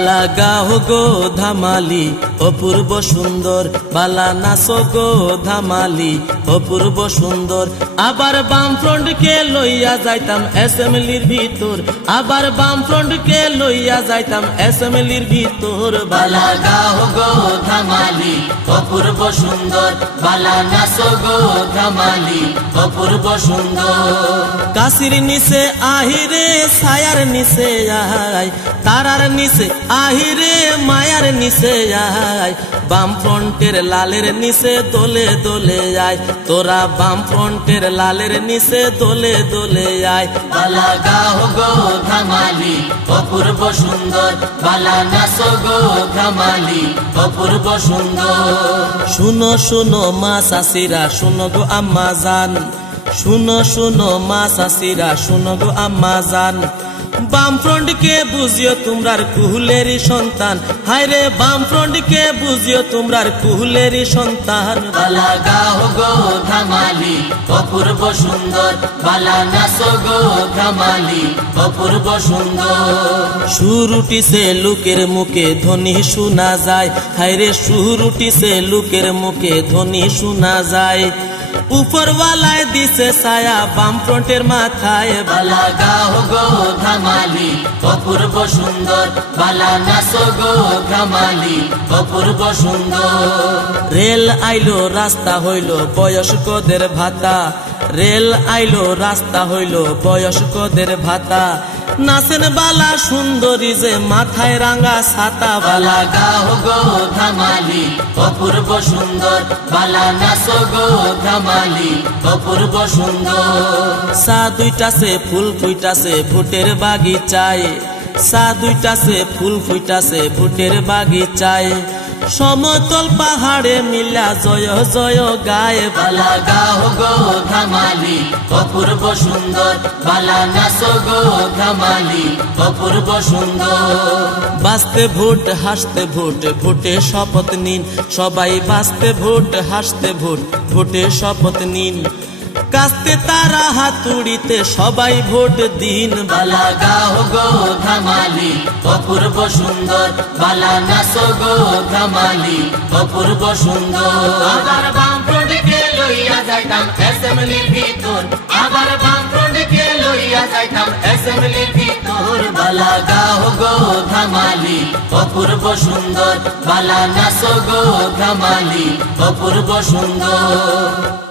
বালা গাও গো ধামালি অপূর্ব সুন্দর, বালা নাচো গো ধামালি অপূর্ব সুন্দর। আবার বাম ফ্রন্টকে লইয়া যাইতাম অ্যাসেম্বলির ভিতর, আবার বাম ফ্রন্টকে লইয়া যাইতাম অ্যাসেম্বলির ভিতর। বালা গাও গো ধামালি অপূর্ব সুন্দর, বালা নাচো গো ধামালি অপূর্ব সুন্দর। কাশির নিচে আহিরে ছায়ার নিচে আয়, তারার নিচে আহিরে মায়ার নিচে আয়, বাম ফ্রন্টের লালের নিচে দোলে দোলে আয়, তোরা বাম ফ্রন্টের লালের নিচে দোলে দোলে আয়। বালা গাও গো ধামালি অপূর্ব সুন্দর, বালা নাচো গো ধামালি অপূর্ব সুন্দর। শুনো শুনো মা চাষিরা শুনো গো আম্মা জান, শুনো শুনো মা চাষিরা শুনো গো আম্মা জান, বাম ফ্রন্টকে বুঝিও তোমরার কুহুলেরই সন্তান, হায়রে বাম ফ্রন্টকে বুঝিও তোমরার কুহুলেরই সন্তান। বালা গাও গো ধামালি অপূর্ব সুন্দর, বালা নাচো গো ধামালি অপূর্ব সুন্দর। সুর উঠিছে লোকের মুখে ধ্বনি শোনা যায়, হায়রে সুর উঠিছে লোকের মুখে ধ্বনি শোনা যায়, উপরওয়ালায় দিছে ছায়া বাম ফ্রন্টের মাথায়। বালা গাও গো ধামালি অপূর্ব সুন্দর, বালা নাচো গো ধামালি অপূর্ব সুন্দর। রেল আইলো রাস্তা হইল বয়স্কদের ভাতা, রেল আইলো রাস্তা হইল বয়স্কদের ভাতা, নাচেন বালা সুন্দরী যে মাথায় রাঙা ছাতা। বালা গাও গো ধামালি অপূর্ব সুন্দর, বালা নাচো গো ধামালি অপূর্ব সুন্দর। সা দুইটাছে ফুল ফুইটাছে ভোটের বাগিচায়, সা দুইটাছে ফুল ফুইটাছে ভোটের বাগিচায়, সমতল পাহাড়ে মিলা জয় জয় গায়ে। বালা গাও গো ধামালি অপূর্ব সুন্দর, বালা নাচো গো ধামালি অপূর্ব সুন্দর। বাঁচতে ভোট হাসতে ভোট, ভোটে শপথ নিন সবাই, বাঁচতে ভোট হাসতে ভোট, ভোটে শপথ নিন, কাস্তে তারা হাতুড়িতে সবাই ভোট দিন। বালা গাও গো ধামালি অপূর্ব সুন্দর, বালা নাচো গো ধামালি অপূর্ব সুন্দর। আবার বাম ফ্রন্টকে লইয়া যাইতাম অ্যাসেম্বলির ভিতর, আবার বাম ফ্রন্টকে লইয়া যাইতাম অ্যাসেম্বলির ভিতর। বালা গাও গো ধামালি অপূর্ব সুন্দর, বালা নাচো গো ধামালি অপূর্ব সুন্দর।